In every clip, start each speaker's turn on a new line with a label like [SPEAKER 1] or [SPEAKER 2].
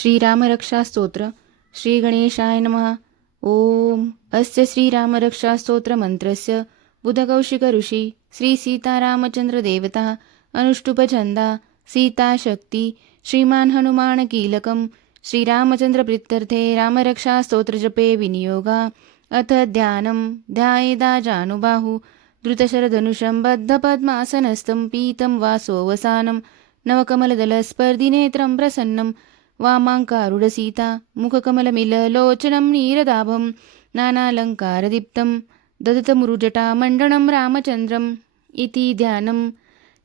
[SPEAKER 1] श्रीरामरक्षास्तोत्र श्रीगणेशाय नमः. ॐ अस्य श्रीरामरक्षास्तोत्रमन्त्रस्य बुधकौशिकऋषि श्रीसीतारामचन्द्रदेवता अनुष्टुपछन्दा सीताशक्ति श्रीमान् हनुमानकीलकं श्रीरामचन्द्रप्रीत्यर्थे रामरक्षास्तोत्रजपे विनियोगा अथ ध्यानं ध्यायेदा जानुबाहु द्रुतशरधनुषं बद्धपद्मासनस्थं पीतं वासोऽवसानं नवकमलदलस्पर्धिनेत्रं प्रसन्नं वामाङ्कारुढसीता मुखकमलमिललोचनं नीरदाभं नानालङ्कारदीप्तं ददतमुरुजटामण्डनं रामचन्द्रम् इति ध्यानं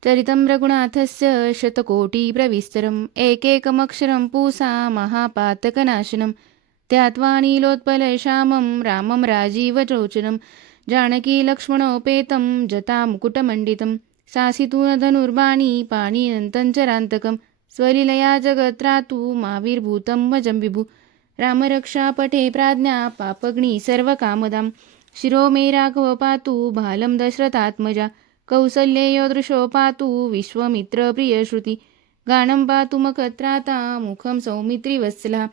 [SPEAKER 1] चरितं रघुनाथस्य शतकोटिप्रविस्तरम् एकैकमक्षरं पूसा महापातकनाशनं ध्यात्वा नीलोत्पलश्यामं रामं राजीवचोचनं जानकीलक्ष्मणोपेतं जटामुकुटमण्डितं सासितून धनुर्बाणी पाणिनन्तञ्चरान्तकं स्वलिलया जगत्रातु माविर्भूतं भजं विभु। रामरक्षापटे प्राज्ञा पापग्नि सर्वकामदां शिरो मे राघव पातु बालं दशरथात्मजा। कौसल्येयो दृशो पातु विश्वमित्रप्रियश्रुती गानं पातु मखत्राता मुखं सौमित्रिवत्सला।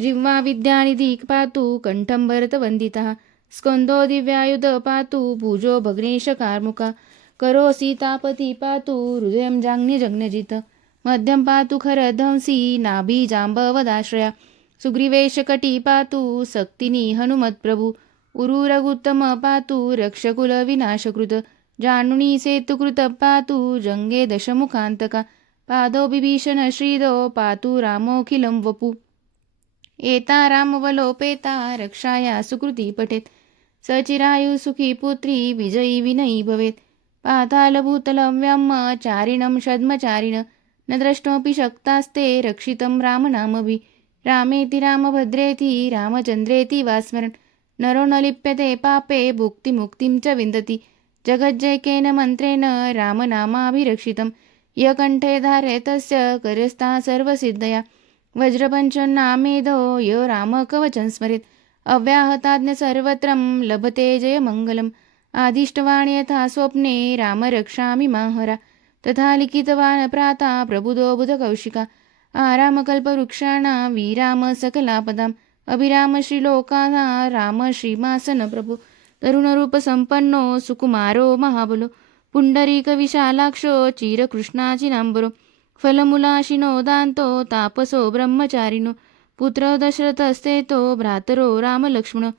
[SPEAKER 1] जिह्वा विद्यानिधिक् पातु कण्ठं भरतवन्दितः। स्कन्दो दिव्यायुध पातु भुजो भग्नेशकार्मुका। करो सीतापति पातु हृदयं जाज्ञजज्ञजित मध्यं पातु खरध्वंसी नाभिजाम्बवदाश्रया सुग्रीवेशकटी पातु सक्तिनी हनुमत्प्रभु उरुरगुत्तम पातु रक्षकुलविनाशकृत। जानुनी सेतुकृत पातु जङ्गे दशमुखान्तका। पादो बिभीषण श्रीदो पातु रामोऽखिलं वपु। एता रामवलोपेता रक्षाया सुकृती पठेत्। सचिरायुसुखी पुत्री विजयी विनयी भवेत्। पातालभूतलं व्याम चारिणं षद्मचारिण न द्रष्टुमपि शक्तास्ते रक्षितं रामनामभि। रामेति रामभद्रेति रामचन्द्रेति वा स्मरन् नरो न लिप्यते पापे भुक्तिमुक्तिं च विन्दति। जगज्जयकेन मन्त्रेण रामनामाभिरक्षितं य कण्ठे धारे तस्य करस्ता सर्वसिद्धया। वज्रपञ्चन्नामेधो य रामकवचं स्मरेत्। अव्याहताज्ञ सर्वत्रं लभते जयमङ्गलम्। आदिष्टवान् यथा स्वप्ने रामरक्षामि माहरा। तथा लिखितवान् प्राता प्रबुधो बुधकौशिका। आरामकल्पवृक्षाणां विराम सकलापदाम्। अभिरामश्रीलोकाना राम प्रभु। तरुणरूपसम्पन्नो सुकुमारो महाबलो। पुण्डरीकविशालाक्षो चिरकृष्णाचिनाम्बरो फलमूलाशिनो दान्तो तापसो ब्रह्मचारिणो। पुत्रो दशरथस्तेतो भ्रातरो रामलक्ष्मण।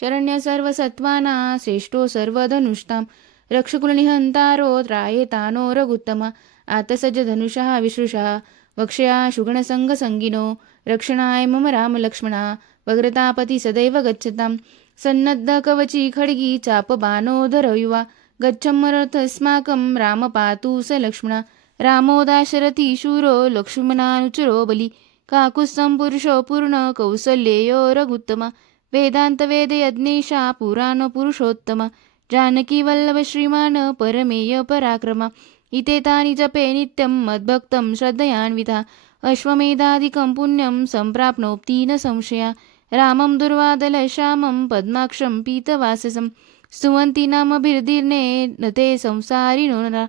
[SPEAKER 1] शरण्य सर्वसत्त्वाना श्रेष्ठो सर्वधनुष्टाम् रक्षकुलनिहन्तारो त्रायेतानो रघुत्तम। आतसज्ज धनुषः विश्रुषः वक्ष्या शुगणसङ्गसङ्गिनो। रक्षणाय मम रामलक्ष्मणा। वग्रतापति सदैव गच्छतां। सन्नद्धकवची खड्गी चापबाणोधर युवा। गच्छमरथस्माकं राम पातु स लक्ष्मणा। रामो दाशरथी शूरो लक्ष्मणानुचरो बलि। काकुत्सं पुरुषो पूर्ण कौसल्येयो रघुत्तमा। वेदान्तवेदयज्ञेशा पुराणपुरुषोत्तमा। जानकीवल्लभ श्रीमान परमेय पराक्रमा इते तानि जपे नित्यं मद्भक्तं श्रद्धयान्विता अश्वमेधादिकं पुण्यं सम्प्राप्नोति न संशया। रामं दुर्वादलश्यामं पद्माक्षं पीतवाससं। स्तुवन्ति नामभिर्दीर्णे न ते संसारिणो नरा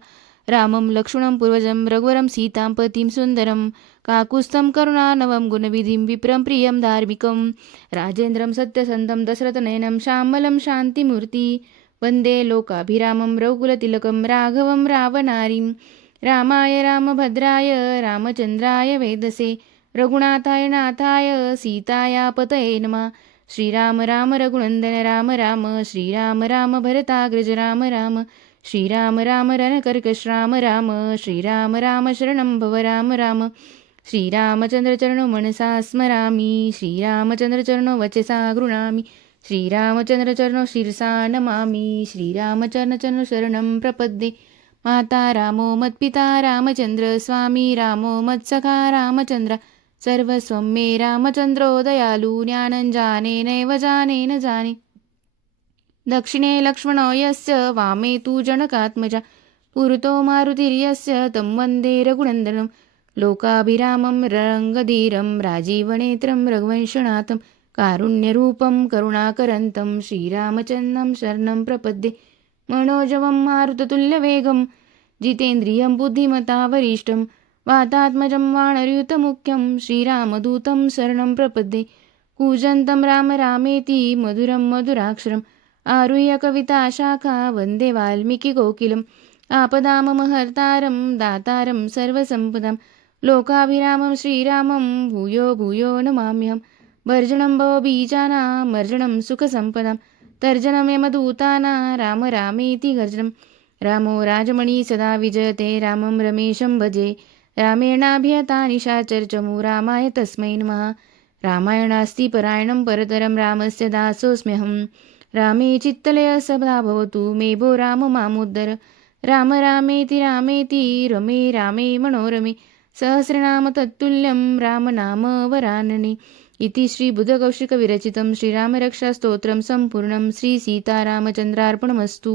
[SPEAKER 1] रामं लक्ष्मणं पूर्वजं रघुवरं सीतां पतिं सुन्दरं। काकुस्थं करुणानवं गुणविधिं विप्रं प्रियं धार्मिकं। राजेन्द्रं सत्यसन्तं दशरथनयनं श्यामलं शान्तिमूर्ति। वन्दे लोकाभिरामं रौकुलतिलकं राघवं रावणारिं। रामाय रामभद्राय रामचन्द्राय वेदसे रघुनाथाय नाथाय सीताया पतये नमः। श्रीराम राम रघुनन्दन राम राम श्रीराम राम भरताग्रज राम राम श्रीराम राम रणकर्कश राम राम श्रीराम राम शरणं भव राम राम। श्रीरामचन्द्रचरणो मनसा स्मरामि श्रीरामचन्द्रचरणो वचसा गृणामि। श्रीरामचन्द्रचरणो शिरसा नमामि श्रीरामचरणचरणो शरणं प्रपद्ये। माता रामो मत्पिता रामचन्द्र स्वामी रामो मत्सखा रामचन्द्र। सर्वस्वं मे रामचन्द्रो दयालु ज्ञानं जाने न जाने। दक्षिणे लक्ष्मणो यस्य वामे तु जनकात्मजा। पुरतो मारुतिर्यस्य तं वन्दे रघुनन्दनं। लोकाभिरामं रङ्गधीरं राजीवनेत्रं रघुवंशनाथं कारुण्यरूपं करुणाकरन्तं श्रीरामचन्नं शरणं प्रपद्ये। मनोजवं मारुततुल्यवेगं जितेन्द्रियं बुद्धिमता वरिष्ठं वातात्मजं वाणर्युतमुख्यं श्रीरामदूतं शरणं प्रपद्ये। कूजन्तं राम रामेति मधुरं मधुराक्षरम् आरुह्य कविताशाखा वन्दे वाल्मीकिकोकिलम् आपदाममहर्तारं दातारं सर्वसम्पदां लोकाभिरामं श्रीरामं भूयो भूयो नमाम्यहम्। भर्जनं भवबीजानां मर्जनं सुखसम्पदां तर्जनं यमदूताना राम रामेति गर्जनं रामो राजमणि सदा विजयते रामं रमेशं भजे। रामेणाभियता निशाचर्चमु रामाय तस्मै नमः। रामायणास्ति परायणं परतरं रामस्य दासोऽस्म्यहं रामे चित्तलय सदा भवतु मे भो राम मामुद्धर। राम रामेति रामेति रमे रामे मनोरमे। सहस्रनाम तत्तुल्यं रामनाम वरानने। इति श्रीबुधकौशिकविरचितं श्रीरामरक्षास्तोत्रं सम्पूर्णं श्रीसीतारामचन्द्रार्पणमस्तु